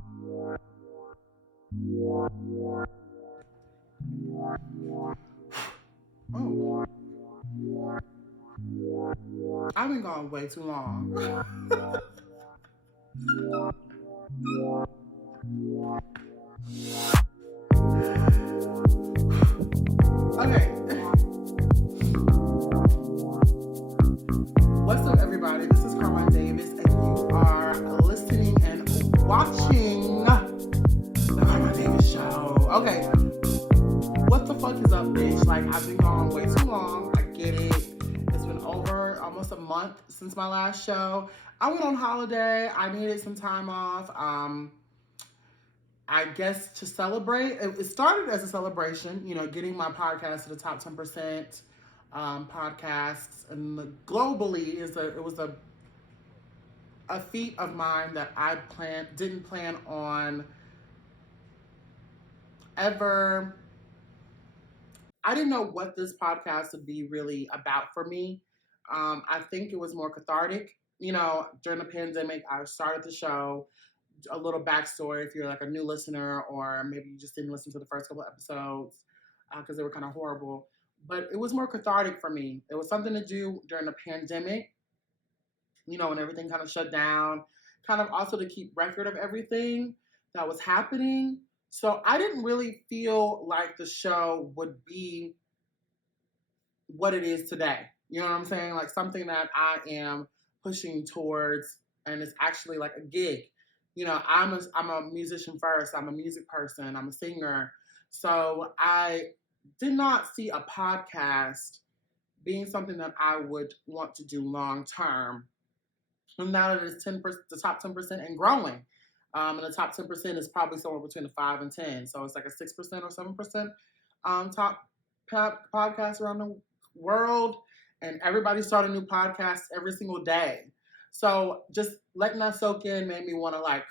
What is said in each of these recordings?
Oh, I've been gone way too long. Okay. What's up, everybody? This is CARMINE DAVIS, and you are listening and watching the CARMINE DAVIS Show. Okay. What the fuck is up, bitch? Like, I've been gone way too long. I get it. It's been over almost a month since my last show. I went on holiday. I needed some time off. I guess to celebrate. It started as a celebration, getting my podcast to the top 10% podcasts, and globally it was a feat of mine that I didn't plan on ever. I didn't know what this podcast would be really about for me. I think it was more cathartic. During the pandemic, I started the show. A little backstory if you're like a new listener, or maybe you just didn't listen to the first couple episodes because they were kind of horrible. But it was more cathartic for me. It was something to do during the pandemic, when everything kind of shut down, kind of also to keep record of everything that was happening. So I didn't really feel like the show would be what it is today. You know what I'm saying? Like something that I am pushing towards, and it's actually like a gig. I'm a musician first. I'm a music person. I'm a singer. So I did not see a podcast being something that I would want to do long term. And now that it's the top 10% and growing. And the top 10% is probably somewhere between the 5 and 10. So it's like a 6% or 7% top podcast around the world. And everybody's starting new podcasts every single day. So just letting that soak in made me want to like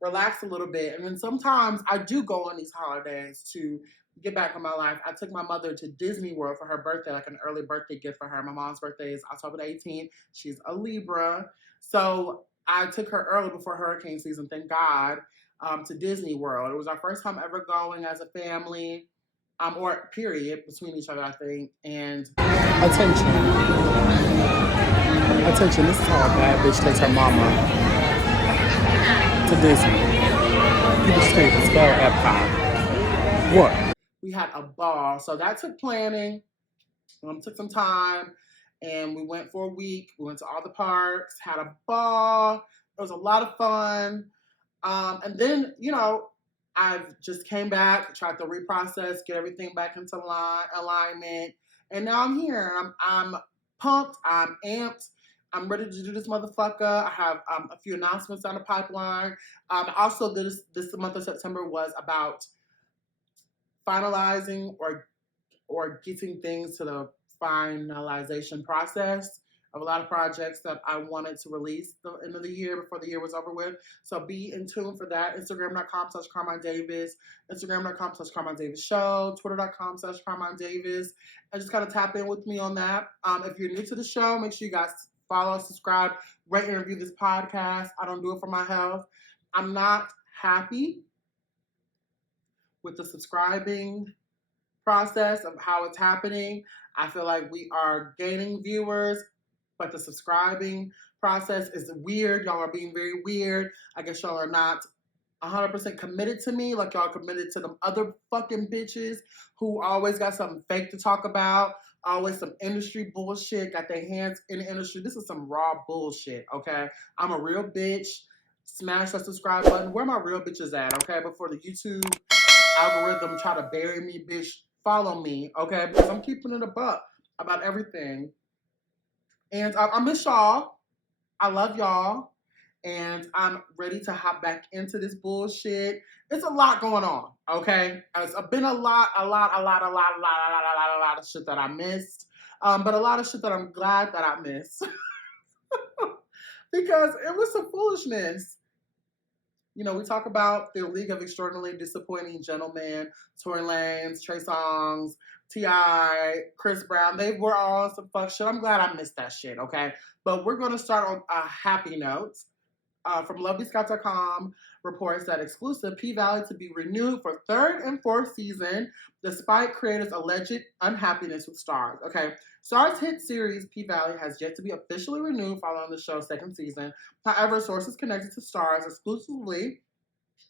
relax a little bit. And then sometimes I do go on these holidays to get back in my life. I took my mother to Disney World for her birthday, like an early birthday gift for her. My mom's birthday is October 18th. She's a Libra. So I took her early before hurricane season, thank God, to Disney World. It was our first time ever going as a family, or period, between each other, I think. And attention, this is how a bad bitch takes her mama to Disney. People straight to spell Epcot. What? We had a ball. So that took planning. Took some time. And we went for a week. We went to all the parks, had a ball. It was a lot of fun. And then, I just came back, tried to reprocess, get everything back into alignment. And now I'm here. I'm pumped. I'm amped. I'm ready to do this motherfucker. I have a few announcements on the pipeline. Also, this month of September was about finalizing or getting things to the finalization process of a lot of projects that I wanted to release the end of the year before the year was over with. So be in tune for that. Instagram.com/CARMINE DAVIS, Instagram.com/CARMINE DAVIS Show, Twitter.com/CARMINE DAVIS. And just kind of tap in with me on that. If you're new to the show, make sure you guys follow, subscribe, rate, and review this podcast. I don't do it for my health. I'm not happy with the subscribing process of how it's happening. I feel like we are gaining viewers, but the subscribing process is weird. Y'all are being very weird. I guess y'all are not 100% committed to me like y'all committed to them other fucking bitches who always got something fake to talk about, always some industry bullshit, got their hands in the industry. This is some raw bullshit, okay? I'm a real bitch. Smash that subscribe button. Where my real bitches at, okay? Before the YouTube algorithm try to bury me, bitch, follow me, okay? Because I'm keeping it a buck about everything. And I miss y'all. I love y'all. And I'm ready to hop back into this bullshit. It's a lot going on, okay? It's been a lot of shit that I missed. But a lot of shit that I'm glad that I missed. Because it was some foolishness. We talk about the League of Extraordinarily Disappointing Gentlemen, Tory Lanez, Trey Songz, T.I., Chris Brown. They were all some fuck shit. I'm glad I missed that shit, okay? But we're going to start on a happy note. from LovelyScott.com reports that exclusive P Valley to be renewed for third and fourth season, despite creators' alleged unhappiness with Stars. Okay, Stars' hit series P Valley has yet to be officially renewed following the show's second season. However, sources connected to Stars exclusively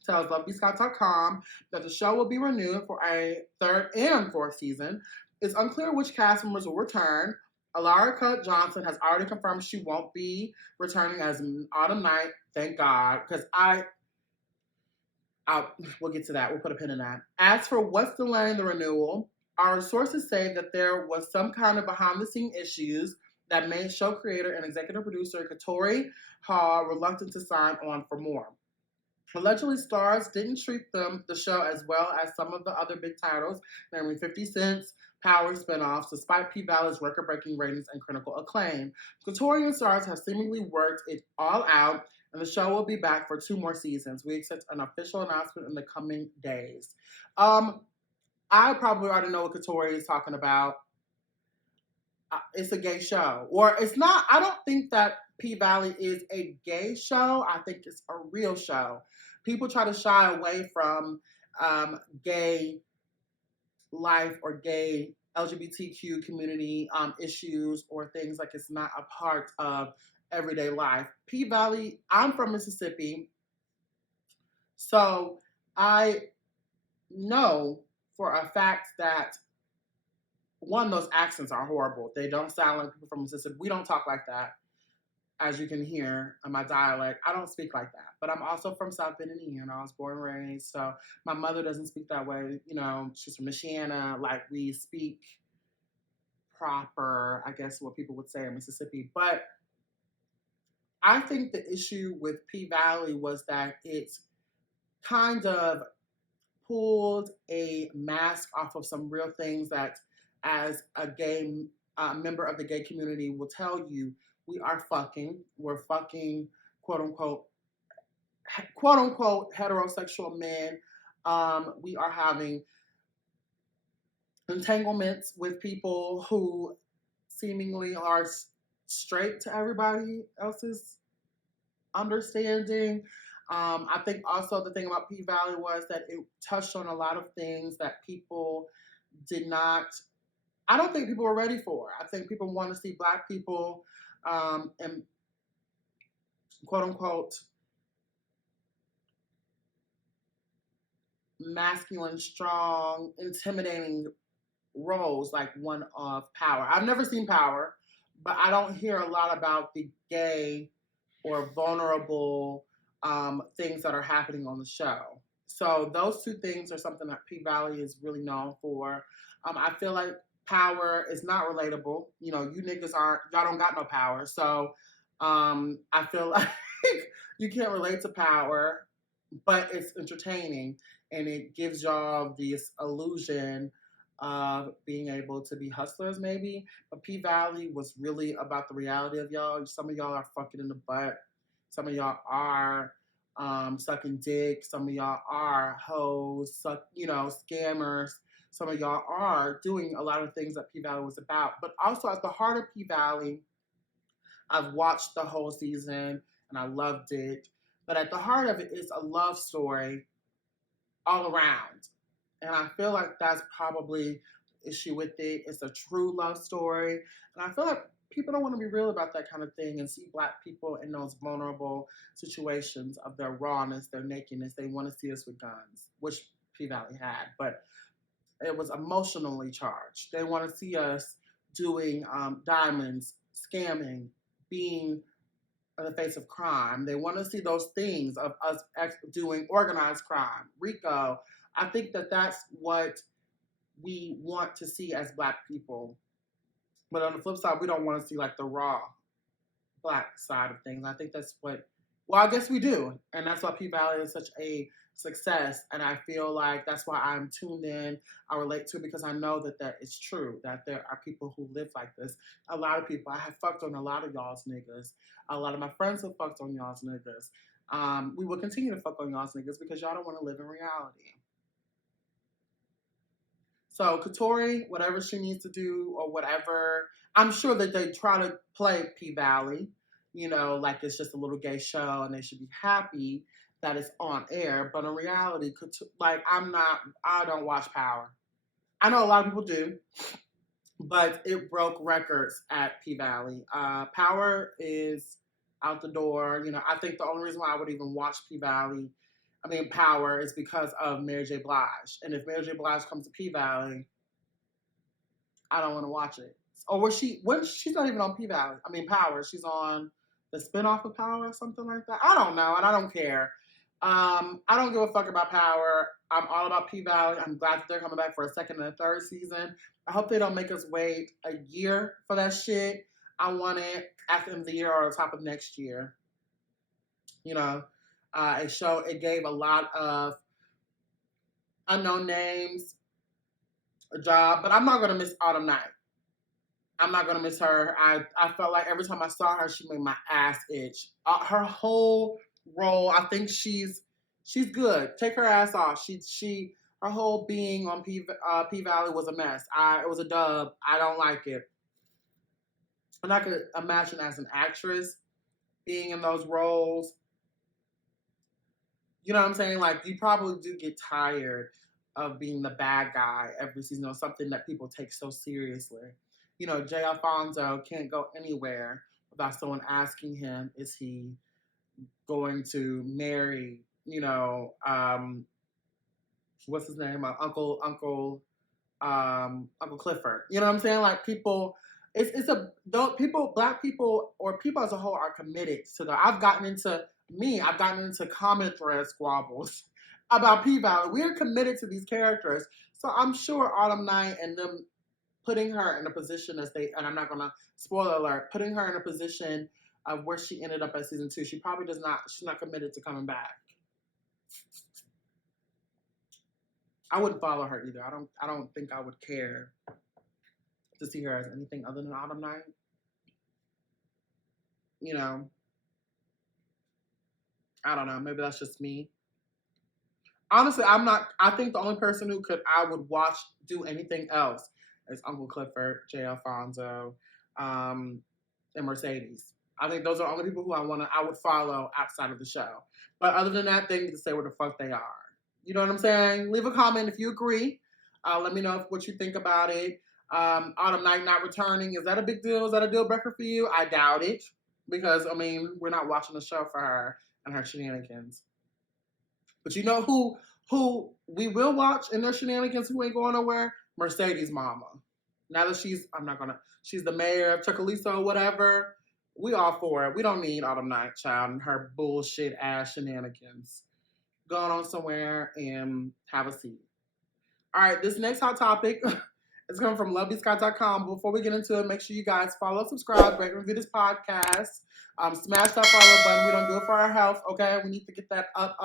tells LovelyScott.com that the show will be renewed for a third and fourth season. It's unclear which cast members will return. Alara Johnson has already confirmed she won't be returning as Autumn Night. Thank God, because we'll get to that. We'll put a pin in that. As for what's delaying the renewal, our sources say that there was some kind of behind-the-scenes issues that made show creator and executive producer Katori Hall reluctant to sign on for more. Allegedly, Stars didn't treat the show as well as some of the other big titles, namely 50 Cent's Power spinoffs, despite P Valley's record-breaking ratings and critical acclaim. Katori and Stars have seemingly worked it all out, and the show will be back for 2 more seasons. We expect an official announcement in the coming days. I probably already know what Katori is talking about. It's a gay show. Or it's not, I don't think that P Valley is a gay show. I think it's a real show. People try to shy away from gay life or gay LGBTQ community issues or things like it's not a part of everyday life. P Valley, I'm from Mississippi, so I know for a fact that one, those accents are horrible. They don't sound like people from Mississippi. We don't talk like that, as you can hear in my dialect. I don't speak like that. But I'm also from South Bend, Indiana. I was born and raised. So my mother doesn't speak that way. You know, she's from Michiana. Like, we speak proper, I guess what people would say in Mississippi. But I think the issue with P Valley was that it kind of pulled a mask off of some real things that, as a gay member of the gay community will tell you, we're fucking quote unquote heterosexual men. We are having entanglements with people who seemingly are straight to everybody else's understanding. I think also the thing about P Valley was that it touched on a lot of things that people did not, I don't think people were ready for. I think people want to see Black people in quote unquote masculine, strong, intimidating roles, like one of Power. I've never seen Power, but I don't hear a lot about the gay or vulnerable things that are happening on the show. So those two things are something that P Valley is really known for. I feel like Power is not relatable. You know, you niggas y'all don't got no power. So I feel like you can't relate to Power, but it's entertaining and it gives y'all this illusion of being able to be hustlers, maybe. But P Valley was really about the reality of y'all. Some of y'all are fucking in the butt. Some of y'all are sucking dick. Some of y'all are hoes, scammers. Some of y'all are doing a lot of things that P Valley was about. But also at the heart of P Valley, I've watched the whole season and I loved it. But at the heart of it is a love story all around. And I feel like that's probably the issue with it. It's a true love story. And I feel like people don't want to be real about that kind of thing and see Black people in those vulnerable situations of their rawness, their nakedness. They want to see us with guns, which P Valley had. But it was emotionally charged. They want to see us doing diamonds, scamming, being in the face of crime. They want to see those things of us doing organized crime, RICO. I think that that's what we want to see as Black people. But on the flip side, we don't want to see like the raw Black side of things. I think that's what, well, I guess we do. And that's why P Valley is such a success. And I feel like that's why I'm tuned in. I relate to it because I know that is true, that there are people who live like this. A lot of people, I have fucked on a lot of y'all's niggas. A lot of my friends have fucked on y'all's niggas. We will continue to fuck on y'all's niggas because y'all don't want to live in reality. So Katori, whatever she needs to do or whatever, I'm sure that they try to play P Valley. like it's just a little gay show and they should be happy that it's on air. But in reality, like I don't watch Power. I know a lot of people do, but it broke records at P Valley. Power is out the door. I think the only reason why I would even watch Power is because of Mary J. Blige. And if Mary J. Blige comes to P Valley, I don't want to watch it. Or she's not even on P Valley. Power. She's on the spinoff of Power or something like that. I don't know, and I don't care. I don't give a fuck about Power. I'm all about P Valley. I'm glad that they're coming back for a second and a third season. I hope they don't make us wait a year for that shit. I want it at the end of the year or the top of next year. It gave a lot of unknown names a job, but I'm not gonna miss Autumn Night. I'm not gonna miss her. I felt like every time I saw her, she made my ass itch. Her whole role, I think she's good. Take her ass off. Her whole being on P Valley was a mess. It was a dub. I don't like it. And I could imagine as an actress being in those roles. You know what I'm saying? Like, you probably do get tired of being the bad guy every season, something that people take so seriously. Jay Alfonso can't go anywhere without someone asking him, is he going to marry, what's his name? Uncle Clifford. You know what I'm saying? Like, people, Black people or people as a whole are committed to I've gotten into comment thread squabbles about P Valley. We're committed to these characters. So I'm sure Autumn Night and them putting her in a position and I'm not gonna spoiler alert, putting her in a position of where she ended up at season 2, she's not committed to coming back. I wouldn't follow her either. I don't think I would care to see her as anything other than Autumn Night. I don't know. Maybe that's just me. Honestly, I think the only person I would watch do anything else is Uncle Clifford, Jay Alfonso, and Mercedes. I think those are the only people who I would follow outside of the show. But other than that, they need to say where the fuck they are. You know what I'm saying? Leave a comment if you agree. Let me know what you think about it. Autumn Night not returning, is that a big deal? Is that a deal breaker for you? I doubt it. Because, we're not watching the show for her and her shenanigans. But you know who we will watch in their shenanigans, who ain't going nowhere? Mercedes' mama. Now that she's the mayor of Chocaliso or whatever, we all for it. We don't need Autumn Night, child, and her bullshit ass shenanigans. Go on somewhere and have a seat. All right, this next hot topic is coming from lovebscott.com. Before we get into it, make sure you guys follow, subscribe, rate, and review this podcast. Smash that follow button. We don't do it for our health, okay? We need to get that up.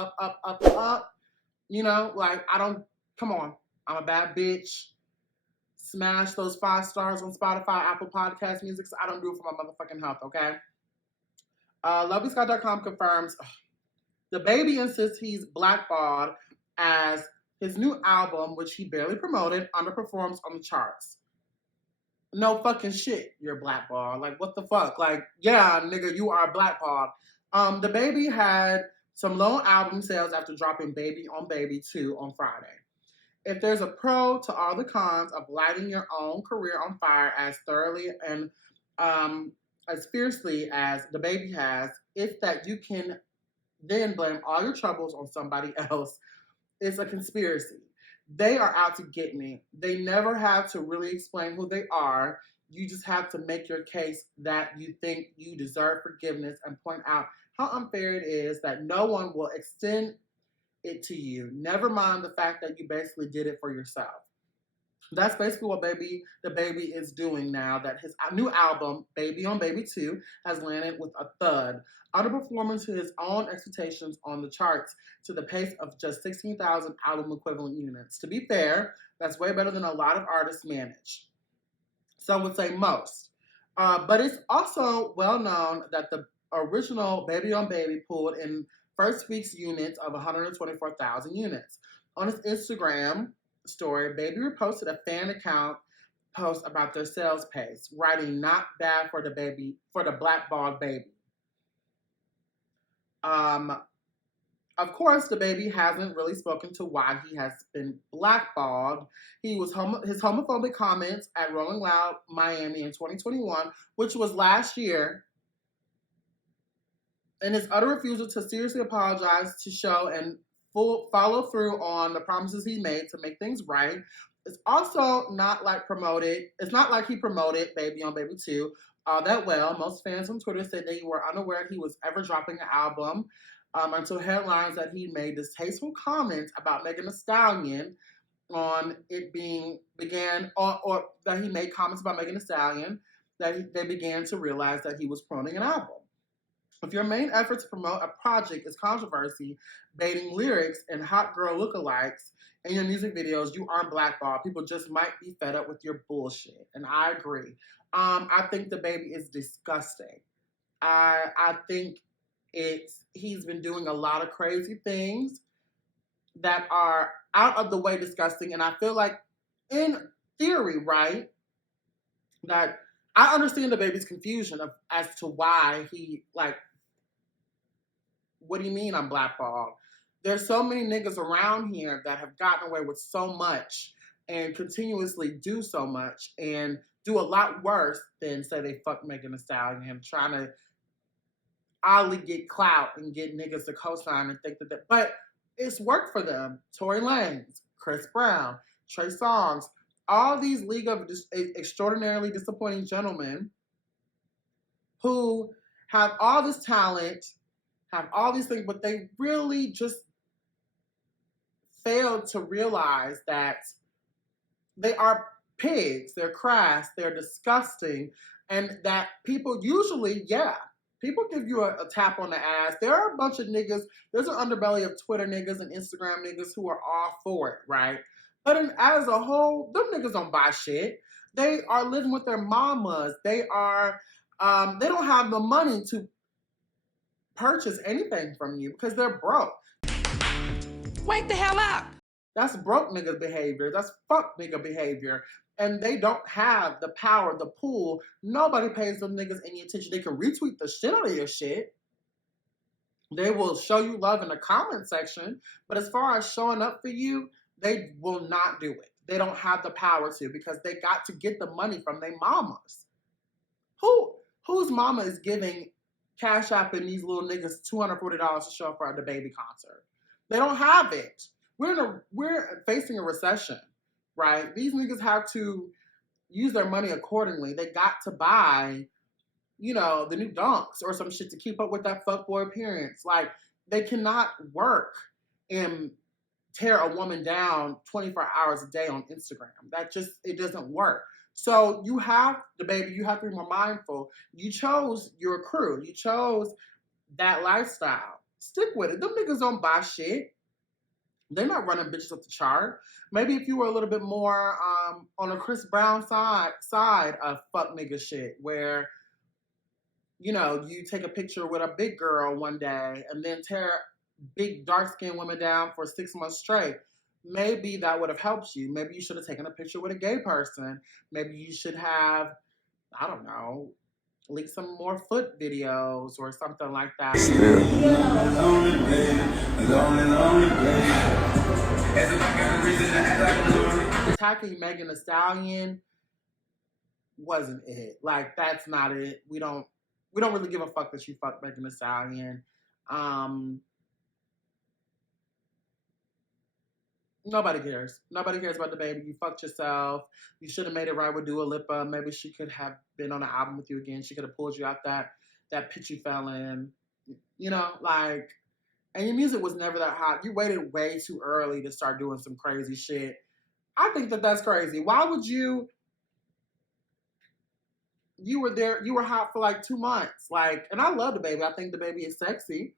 Come on. I'm a bad bitch. Smash those 5 stars on Spotify, Apple Podcast Music. So I don't do it for my motherfucking health, okay? lovebscott.com confirms Dababy insists he's blackballed as his new album, which he barely promoted, underperforms on the charts. No fucking shit, you're blackballed. Like, what the fuck? Like, yeah, nigga, you are blackballed. Dababy had some low album sales after dropping Baby on Baby 2 on Friday. If there's a pro to all the cons of lighting your own career on fire as thoroughly and as fiercely as Dababy has, it's that you can then blame all your troubles on somebody else. It's a conspiracy. They are out to get me. They never have to really explain who they are. You just have to make your case that you think you deserve forgiveness and point out how unfair it is that no one will extend it to you. Never mind the fact that you basically did it for yourself. That's basically what Dababy is doing now that his new album, Baby on Baby 2, has landed with a thud, underperforming to his own expectations on the charts to the pace of just 16,000 album equivalent units. To be fair, that's way better than a lot of artists manage. Some would say most. But it's also well known that the original Baby on Baby pulled in first week's units of 124,000 units. On his Instagram story, Baby reposted a fan account post about their sales pace, writing "Not bad for the blackballed baby." Um, of course, Dababy hasn't really spoken to why he has been blackballed. His homophobic comments at Rolling Loud Miami in 2021, which was last year, and his utter refusal to seriously apologize to show and follow through on the promises he made to make things right. It's also not like promoted. It's not like he promoted Baby on Baby 2 that well. Most fans on Twitter said they were unaware he was ever dropping an album until headlines that he made distasteful comments about Megan Thee Stallion on it being began or that he made comments about Megan Thee Stallion that they began to realize that he was promoting an album. If your main effort to promote a project is controversy, baiting lyrics, and hot girl lookalikes in your music videos, you aren't blackballed. People just might be fed up with your bullshit. And I agree. I think Dababy is disgusting. I think he's been doing a lot of crazy things that are out of the way disgusting. And I feel like in theory, right, that I understand Dababy's confusion as to why he what do you mean I'm blackballed? There's so many niggas around here that have gotten away with so much and continuously do so much and do a lot worse than say they fuck Megan Thee Stallion, trying to oddly get clout and get niggas to co-sign and think that, but it's worked for them. Tory Lanez, Chris Brown, Trey Songz, all these League of Extraordinarily Disappointing Gentlemen who have all this talent, have all these things, but they really just failed to realize that they are pigs, they're crass, they're disgusting, and that people usually, people give you a tap on the ass. There are a bunch of niggas, there's an underbelly of Twitter niggas and Instagram niggas who are all for it, right? But as a whole, them niggas don't buy shit. They are living with their mamas. They don't have the money to purchase anything from you because they're broke. Wake the hell up. That's broke nigga behavior. That's fuck nigga behavior. And they don't have the power, the pull. Nobody pays them niggas any attention. They can retweet the shit out of your shit. They will show you love in the comment section. But as far as showing up for you, they will not do it. They don't have the power to because they got to get the money from their mamas. Whose mama is giving Cash App and these little niggas $240 to show up for a Dababy concert? They don't have it. We're facing a recession, right? These niggas have to use their money accordingly. They got to buy, the new dunks or some shit to keep up with that fuckboy appearance. Like, they cannot work and tear a woman down 24 hours a day on Instagram. It doesn't work. So you have to be more mindful. You chose your crew. You chose that lifestyle. Stick with it. Them niggas don't buy shit. They're not running bitches up the chart. Maybe if you were a little bit more on a Chris Brown side of fuck nigga shit, where, you take a picture with a big girl one day and then tear big dark-skinned women down for 6 months straight. Maybe that would have helped you. Maybe you should have taken a picture with a gay person. Maybe you should have, I don't know, leak some more foot videos or something like that. Attacking Megan Thee Stallion wasn't it. Like, that's not it. We don't really give a fuck that you fucked Megan Thee Stallion. Nobody cares. Nobody cares about Dababy. You fucked yourself. You should have made it right with Dua Lipa. Maybe she could have been on an album with you again. She could have pulled you out that pit you fell in. And your music was never that hot. You waited way too early to start doing some crazy shit. I think that's crazy. Why would you were hot for like 2 months. And I love Dababy. I think Dababy is sexy.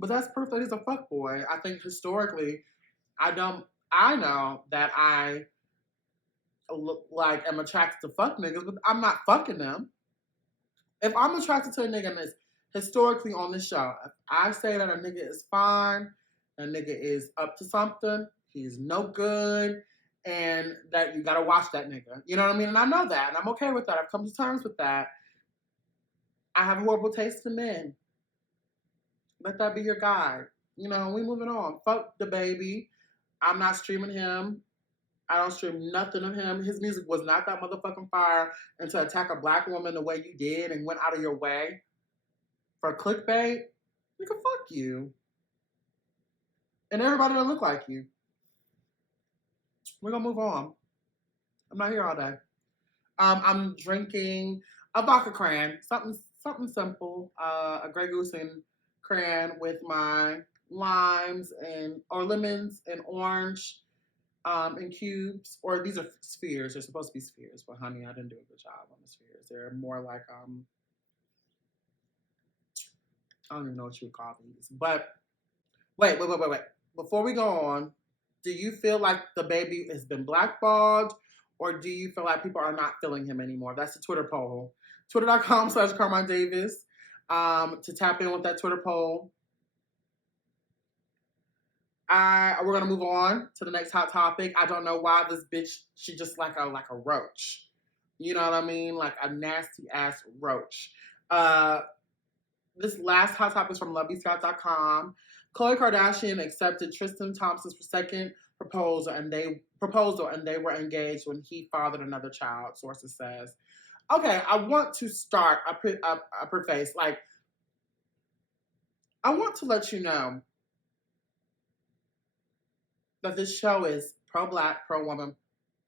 But that's proof that he's a fuckboy. I think historically, I know that I am attracted to fuck niggas, but I'm not fucking them. If I'm attracted to a nigga and it's historically on the show, if I say that a nigga is fine, a nigga is up to something, he's no good, and that you gotta watch that nigga. You know what I mean? And I know that, and I'm okay with that. I've come to terms with that. I have horrible taste in men. Let that be your guide. You know, we moving on. Fuck Dababy. I'm not streaming him. I don't stream nothing of him. His music was not that motherfucking fire. And to attack a black woman the way you did and went out of your way for clickbait, nigga, fuck you. And everybody don't look like you. We're gonna move on. I'm not here all day. I'm drinking a vodka cran, something simple, a Grey Goose and cran with my limes or lemons and orange in cubes. Or these are spheres. They're supposed to be spheres, but honey, I didn't do a good job on the spheres. They're more like I don't even know what you would call these. But wait. Before we go on, do you feel like Dababy has been blackballed, or do you feel like people are not feeling him anymore? That's the Twitter poll. Twitter.com/CARMINE DAVIS to tap in with that Twitter poll. We're gonna move on to the next hot topic. I don't know why this bitch, she just like a roach. You know what I mean? Like a nasty ass roach. This last hot topic is from LoveyScott.com. Khloe Kardashian accepted Tristen Thompson's second proposal, and they were engaged when he fathered another child. Sources says. Okay, I want to start a preface. Like, I want to let you know that this show is pro-black, pro-woman,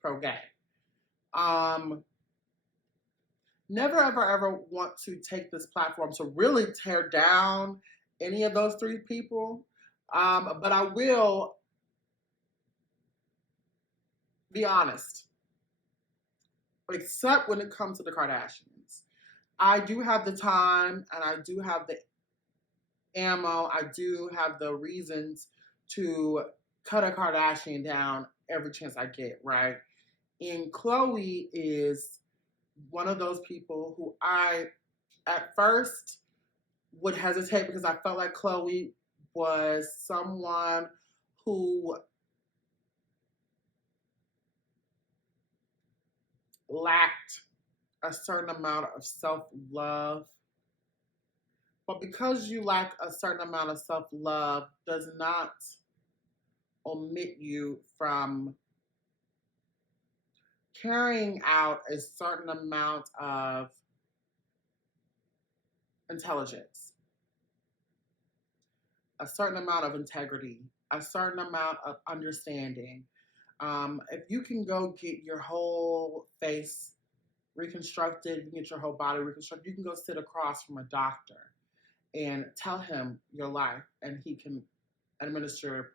pro-gay. Never, ever want to take this platform to really tear down any of those three people. But I will be honest, except when it comes to the Kardashians. I do have the time and I do have the ammo. I do have the reasons to cut a Kardashian down every chance I get, right? And Khloe is one of those people who I, at first, would hesitate because I felt like Khloe was someone who lacked a certain amount of self-love. But because you lack a certain amount of self-love does not omit you from carrying out a certain amount of intelligence, a certain amount of integrity, a certain amount of understanding. If you can go get your whole face reconstructed, you can get your whole body reconstructed, you can go sit across from a doctor and tell him your life, and he can administer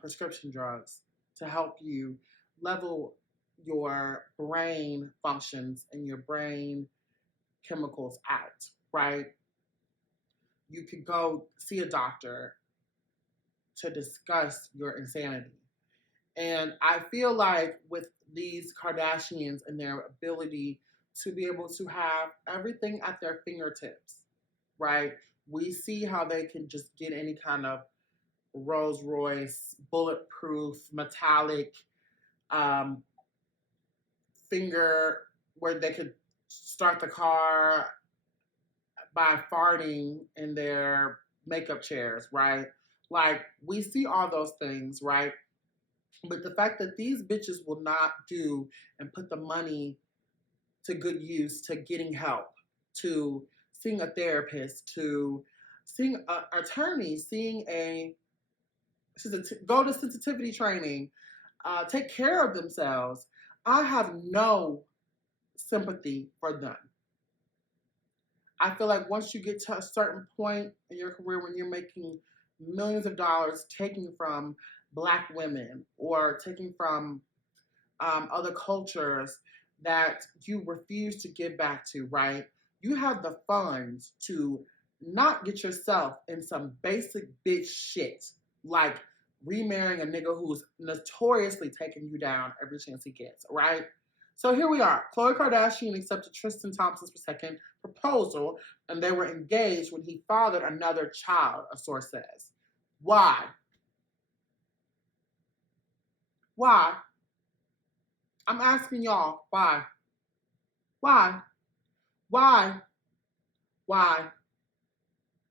prescription drugs to help you level your brain functions and your brain chemicals out, right? You could go see a doctor to discuss your insanity. And I feel like with these Kardashians and their ability to be able to have everything at their fingertips, right? We see how they can just get any kind of Rolls Royce, bulletproof, metallic finger where they could start the car by farting in their makeup chairs, right? Like, we see all those things, right? But the fact that these bitches will not do and put the money to good use, to getting help, to seeing a therapist, to seeing an attorney, go to sensitivity training, take care of themselves. I have no sympathy for them. I feel like once you get to a certain point in your career when you're making millions of dollars taking from Black women or taking from other cultures that you refuse to give back to, right? You have the funds to not get yourself in some basic bitch shit like remarrying a nigga who's notoriously taking you down every chance he gets, right? So here we are. Khloe Kardashian accepted Tristan Thompson's second proposal, and they were engaged when he fathered another child, a source says. Why? Why? I'm asking y'all, why? Why? Why? Why?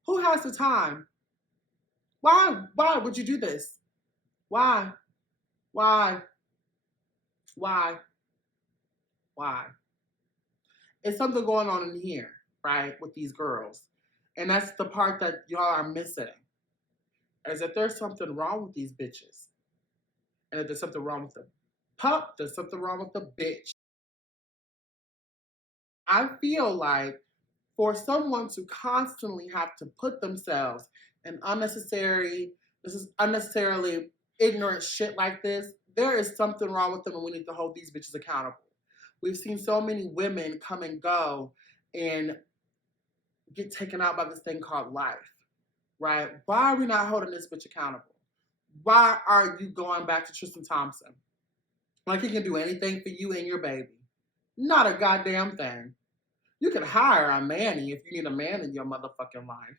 Who has the time? Why? Why would you do this? Why? Why? Why? Why? It's something going on in here, right, with these girls. And that's the part that y'all are missing. Is that there's something wrong with these bitches. And if there's something wrong with the pup, there's something wrong with the bitch. I feel like for someone to constantly have to put themselves in this is unnecessarily ignorant shit like this, there is something wrong with them and we need to hold these bitches accountable. We've seen so many women come and go and get taken out by this thing called life, right? Why are we not holding this bitch accountable? Why are you going back to Tristan Thompson? Like he can do anything for you and your baby. Not a goddamn thing. You can hire a Manny if you need a man in your motherfucking life.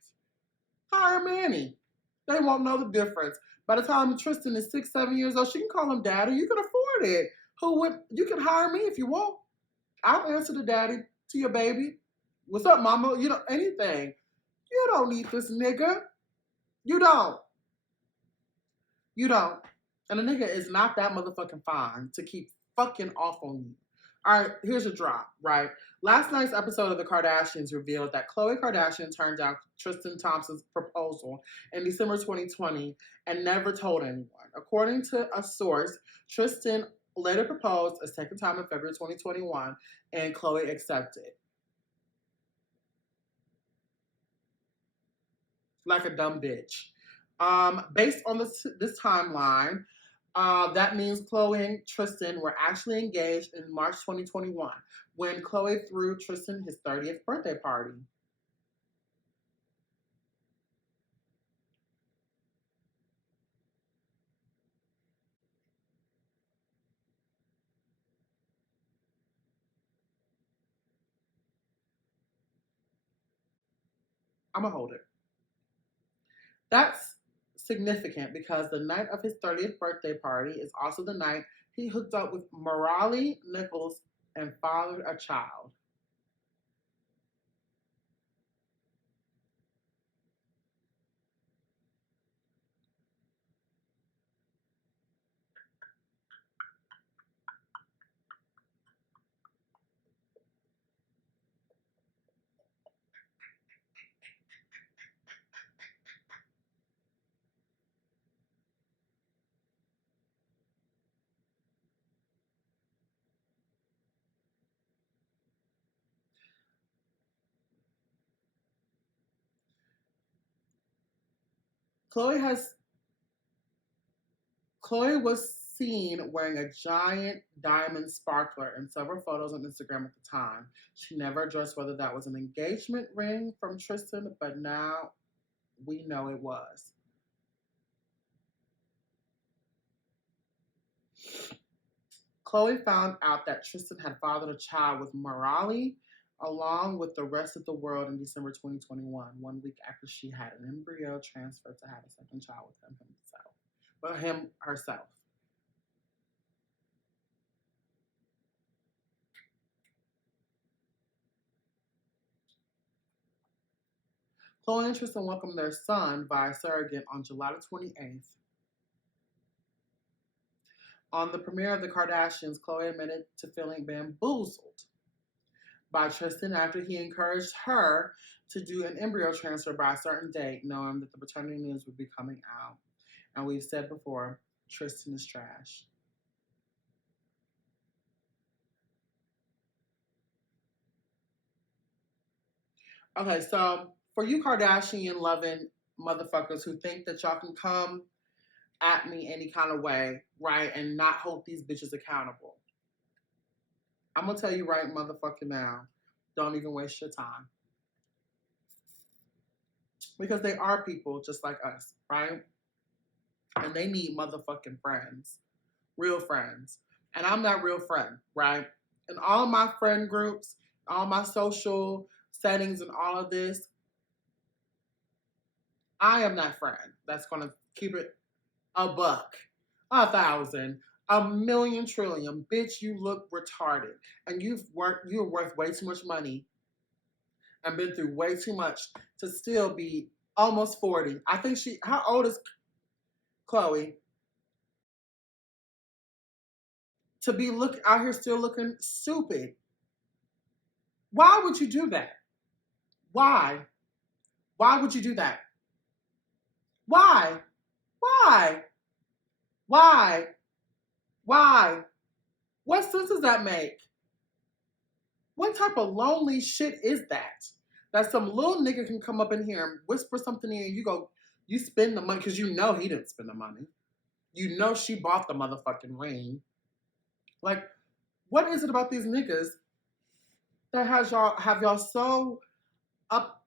Hire a Manny. They won't know the difference. By the time Tristan is 6, 7 years old, she can call him daddy. You can afford it. You can hire me if you want. I'll answer the daddy to your baby. What's up, mama? You know, anything. You don't need this nigga. You don't. You don't. And a nigga is not that motherfucking fine to keep fucking off on you. All right, here's a drop, right? Last night's episode of The Kardashians revealed that Khloe Kardashian turned down Tristan Thompson's proposal in December 2020 and never told anyone. According to a source, Tristan later proposed a second time in February 2021 and Khloe accepted. Like a dumb bitch. Based on this timeline, that means Khloe and Tristan were actually engaged in March 2021 when Khloe threw Tristan his 30th birthday party. I'm going to hold it. That's significant because the night of his 30th birthday party is also the night he hooked up with Morale Nichols and fathered a child. Khloe was seen wearing a giant diamond sparkler in several photos on Instagram at the time. She never addressed whether that was an engagement ring from Tristan, but now we know it was. Khloe found out that Tristan had fathered a child with Morale along with the rest of the world in December 2021, 1 week after she had an embryo transferred to have a second child with him herself. Khloe and Tristan welcomed their son via surrogate on July 28th. On the premiere of The Kardashians, Khloe admitted to feeling bamboozled by Tristan after he encouraged her to do an embryo transfer by a certain date, knowing that the paternity news would be coming out. And we've said before, Tristan is trash. Okay, so for you Kardashian loving motherfuckers who think that y'all can come at me any kind of way, right, and not hold these bitches accountable, I'm gonna tell you right motherfucking now, don't even waste your time. Because they are people just like us, right? And they need motherfucking friends, real friends. And I'm that real friend, right? In all of my friend groups, all my social settings and all of this, I am that friend that's gonna keep it a buck, 1,000, a million trillion. Bitch, you look retarded. And you're worth way too much money and been through way too much to still be Almost 40. I think how old is Khloe? To be out here still looking stupid. Why would you do that? Why? Why would you do that? Why? Why? Why? Why? What sense does that make? What type of lonely shit is that? That some little nigga can come up in here and whisper something in you, you spend the money, because you know he didn't spend the money. You know she bought the motherfucking ring. Like, what is it about these niggas that have y'all so up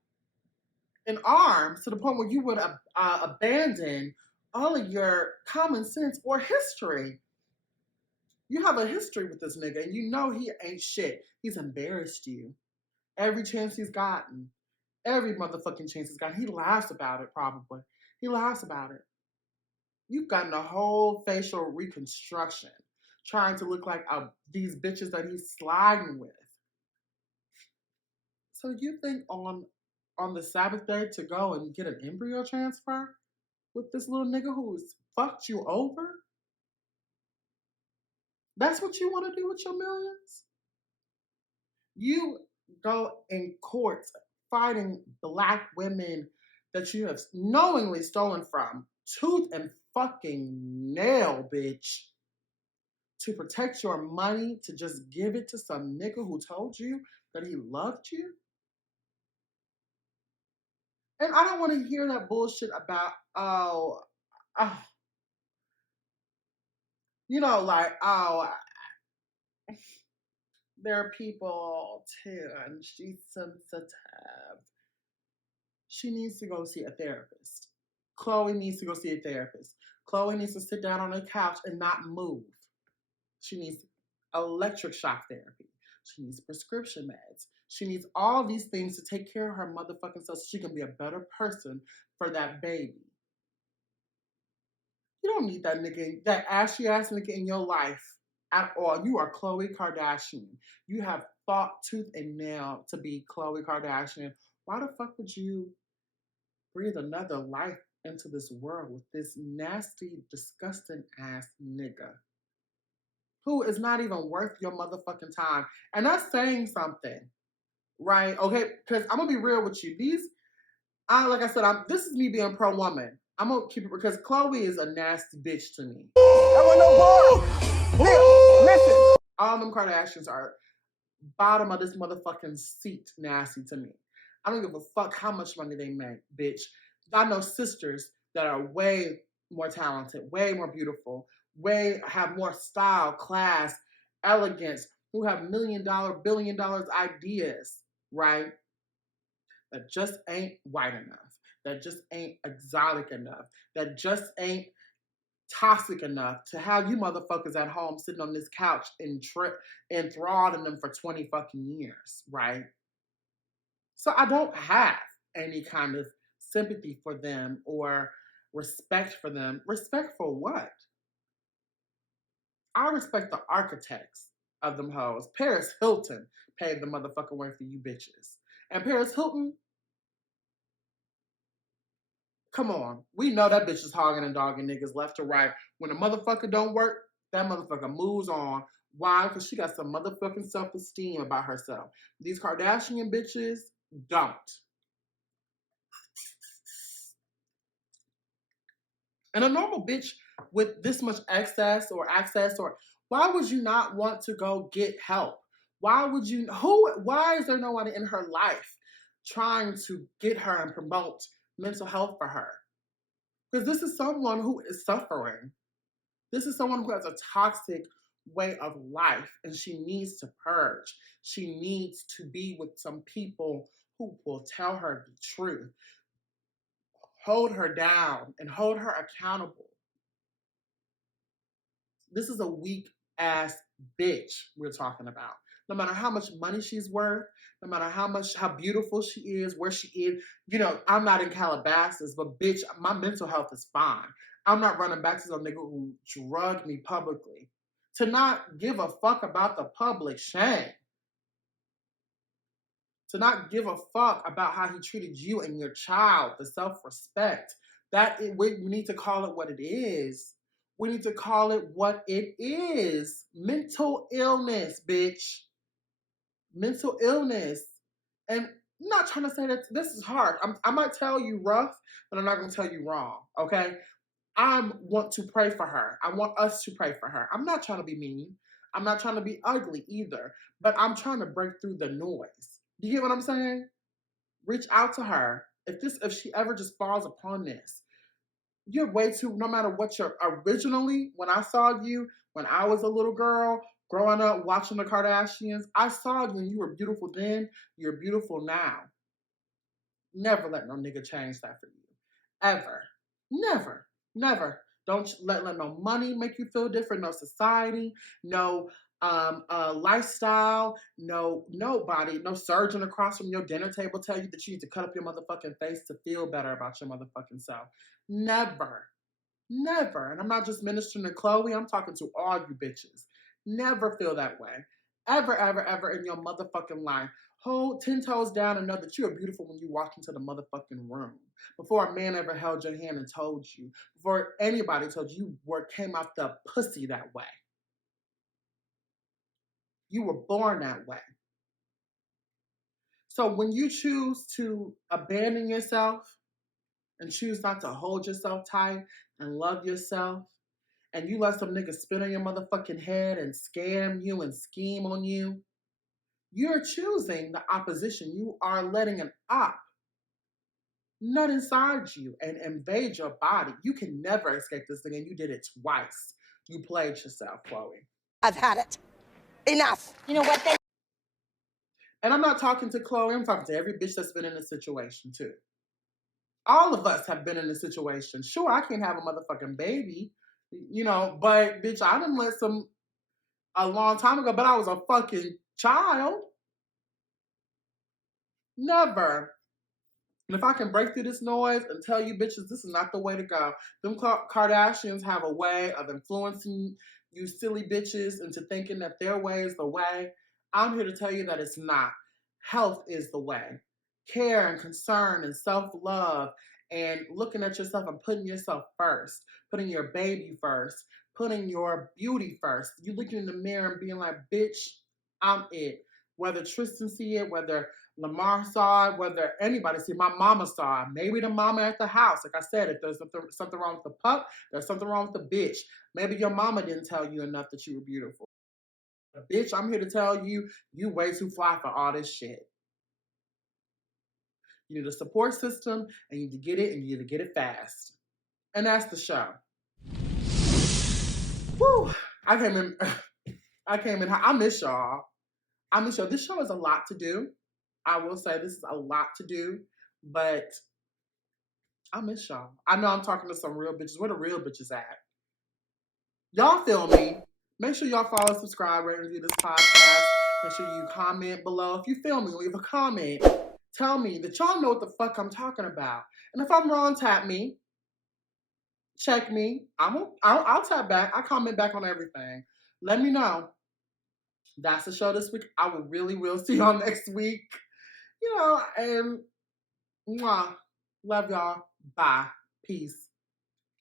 in arms to the point where you would abandon all of your common sense or history? You have a history with this nigga, and you know he ain't shit. He's embarrassed you every chance he's gotten. Every motherfucking chance he's gotten. He laughs about it, probably. He laughs about it. You've gotten a whole facial reconstruction trying to look like these bitches that he's sliding with. So you think on the Sabbath day to go and get an embryo transfer with this little nigga who's fucked you over? That's what you want to do with your millions? You go in courts fighting Black women that you have knowingly stolen from, tooth and fucking nail, bitch, to protect your money, to just give it to some nigga who told you that he loved you? And I don't want to hear that bullshit about, there are people too, and she's sensitive. She needs to go see a therapist. Khloe needs to go see a therapist. Khloe needs to sit down on a couch and not move. She needs electric shock therapy. She needs prescription meds. She needs all these things to take care of her motherfucking self so she can be a better person for that baby. You don't need that nigga, that ashy ass nigga in your life at all. You are Khloe Kardashian. You have fought tooth and nail to be Khloe Kardashian. Why the fuck would you breathe another life into this world with this nasty, disgusting ass nigga who is not even worth your motherfucking time? And that's saying something, right? Okay, because I'm gonna be real with you. Like I said, this is me being pro woman. I'm gonna keep it because Khloe is a nasty bitch to me. That was no bar. Listen, all them Kardashians are bottom of this motherfucking seat nasty to me. I don't give a fuck how much money they make, bitch. I know sisters that are way more talented, way more beautiful, have more style, class, elegance, who have $1 million, $1 billion ideas, right? That just ain't white enough. That just ain't exotic enough. That just ain't toxic enough to have you motherfuckers at home sitting on this couch enthralled in them for 20 fucking years, right? So I don't have any kind of sympathy for them or respect for them. Respect for what? I respect the architects of them hoes. Paris Hilton paid the motherfucking way for you bitches. And Paris Hilton, come on. We know that bitch is hogging and dogging niggas left to right. When a motherfucker don't work, that motherfucker moves on. Why? Because she got some motherfucking self-esteem about herself. These Kardashian bitches don't. And a normal bitch with this much access, or why would you not want to go get help? Why is there no one in her life trying to get her and promote mental health for her? Because this is someone who is suffering. This is someone who has a toxic way of life and she needs to purge. She needs to be with some people who will tell her the truth, hold her down, and hold her accountable. This is a weak ass bitch we're talking about. No matter how much money she's worth, no matter how beautiful she is, where she is. I'm not in Calabasas, but bitch, my mental health is fine. I'm not running back to some nigga who drugged me publicly. To not give a fuck about the public shame. to not give a fuck about how he treated you and your child, the self-respect. We need to call it what it is. We need to call it what it is. Mental illness, bitch. Mental illness. And I'm not trying to say that this is hard. I might tell you rough, but I'm not going to tell you wrong, okay? I want to pray for her. I want us to pray for her. I'm not trying to be mean. I'm not trying to be ugly either, but I'm trying to break through the noise. You get what I'm saying? Reach out to her. If she ever just falls upon this, you're way too, no matter what you're originally, when I saw you, when I was a little girl, growing up, watching the Kardashians, I saw you and you were beautiful then, you're beautiful now. Never let no nigga change that for you. Ever. Never. Never. Don't let no money make you feel different, no society, no lifestyle, nobody, no surgeon across from your dinner table tell you that you need to cut up your motherfucking face to feel better about your motherfucking self. Never. Never. And I'm not just ministering to Khloe, I'm talking to all you bitches. Never feel that way. Ever, ever, ever in your motherfucking life. Hold 10 toes down and know that you are beautiful when you walk into the motherfucking room. Before a man ever held your hand and told you. Before anybody told you came out the pussy that way. You were born that way. So when you choose to abandon yourself and choose not to hold yourself tight and love yourself, and you let some nigga spit on your motherfucking head and scam you and scheme on you, you're choosing the opposition. You are letting an op nut inside you and invade your body. You can never escape this thing, and you did it twice. You played yourself, Khloe. I've had it. Enough. You know what? And I'm not talking to Khloe. I'm talking to every bitch that's been in this situation, too. All of us have been in this situation. Sure, I can't have a motherfucking baby, but bitch, I done let a long time ago, but I was a fucking child. Never. And if I can break through this noise and tell you bitches this is not the way to go, them Kardashians have a way of influencing you silly bitches into thinking that their way is the way. I'm here to tell you that it's not. Health is the way. Care and concern and self-love and looking at yourself and putting yourself first, putting your baby first, putting your beauty first. You looking in the mirror and being like, bitch, I'm it. Whether Tristan see it, whether Lamar saw it, whether anybody see it, my mama saw it. Maybe the mama at the house. Like I said, if there's something wrong with the pup, there's something wrong with the bitch. Maybe your mama didn't tell you enough that you were beautiful. But bitch, I'm here to tell you, you way too fly for all this shit. You need a support system, and you need to get it, and you need to get it fast. And that's the show. Woo! I came in. I miss y'all. I miss y'all. This show is a lot to do. I will say this is a lot to do, but I miss y'all. I know I'm talking to some real bitches. Where the real bitches at? Y'all feel me. Make sure y'all follow, subscribe, rate, and review this podcast. Make sure you comment below. If you feel me, leave a comment. Tell me that y'all know what the fuck I'm talking about. And if I'm wrong, tap me. Check me. I'll tap back. I comment back on everything. Let me know. That's the show this week. I will see y'all next week. And mwah. Love y'all. Bye. Peace.